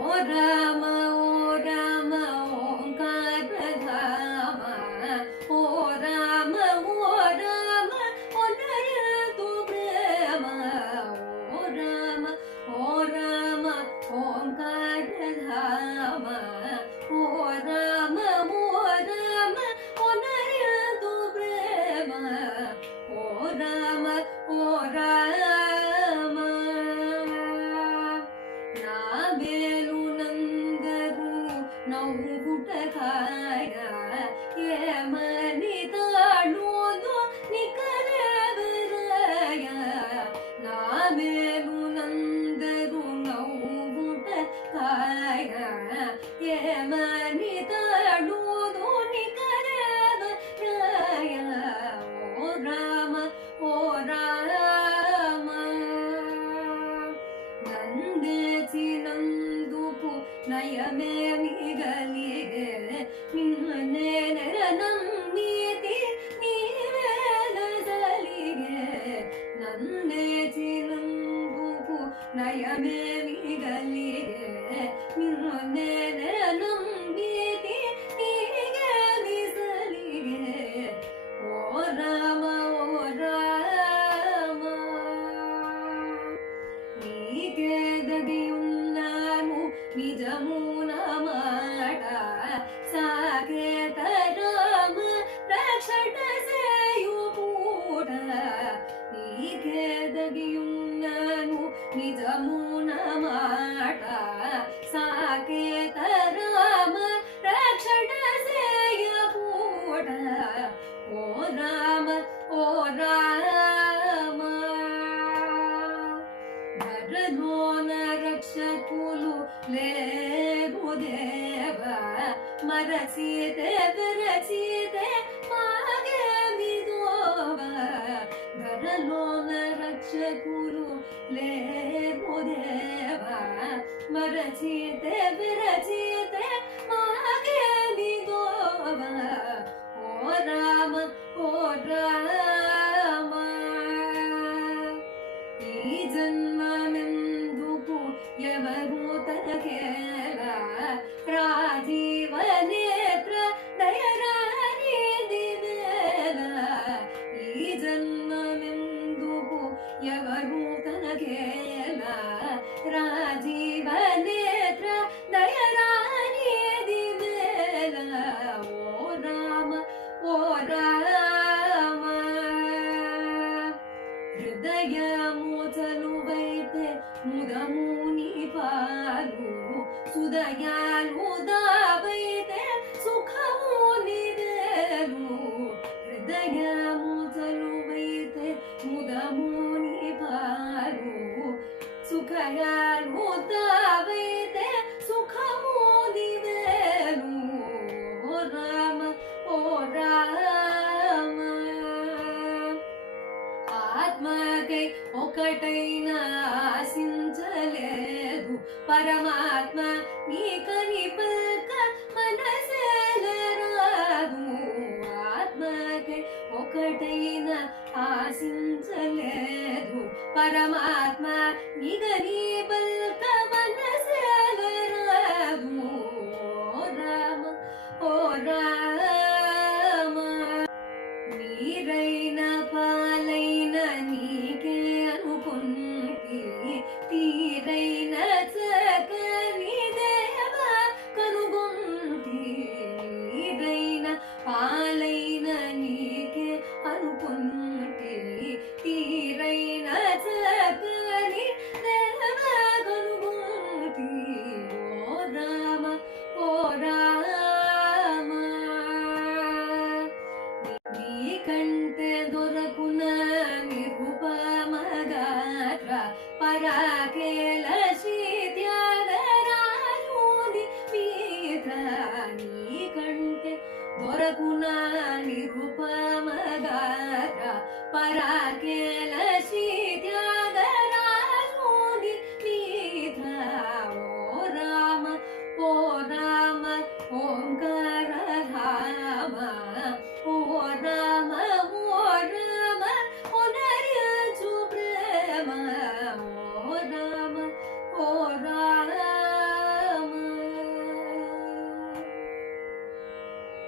రామ ఓంకారధామ ఓ రామ ఒనరతు ప్రేమ ఓ రామ ఓంకారధామ ఓ రామ ఒనరతు ప్రేమ ఓ రామ నా మేలు నందరు నవ్వుటకాయ ఏమని తాళోదు నికరవరాయ నా మేలు నందరు నవ్వుటకాయ ఏమని తాళోదు నికరవరాయ ఓ రామ నందేచినందుకు నయమే మిగలిగే నిన్నే నమ్మితి నీవేలసలిగే నందేచినందుకు నయమే మిగలిగే నిన్నే నమ్మితి నీగే విసలిగే ఓ రామ నీకేదగియున్నాను నిజమున మాట సాకేత రామ రక్షణ సేయుపూట నీకేదగియున్నాను నిజమున మాట సాకేత రామ రక్షణ సేయుపూట ఓ రామ ధరలోన రక్షకులు లేరు దేవ మరచితే విరచితే మాగేమి దోవ ధరలోన రక్షకులు లేరు దేవ మరచితే విరచితే మాగేమి దోవ ఓ రామ ఈ జన్మమెందుకు ఎవరు తనకేలా రాజీవ నేత్ర దయరాని దివేల ఈ జన్మమెందుకు ఎవరు తనకేలా రాజీవ నేత్ర దయరాని దివేల ఓ రామ హృదయము చలువైతే ముదముని పాలు సుదయాలు దావైతే సుఖము నివేలు హృదయము చలువైతే ముదముని పాలు సుఖయాలు దావైతే సుఖము నివేలు ఓ రామ ఆత్మకై ఒకటైనా ఆశించలేదు పరమాత్మ నీకని పల్క మనసేలరాదు ఆత్మకై ఒకటైనా ఆశించలేదు పరమాత్మ నీకని పల్క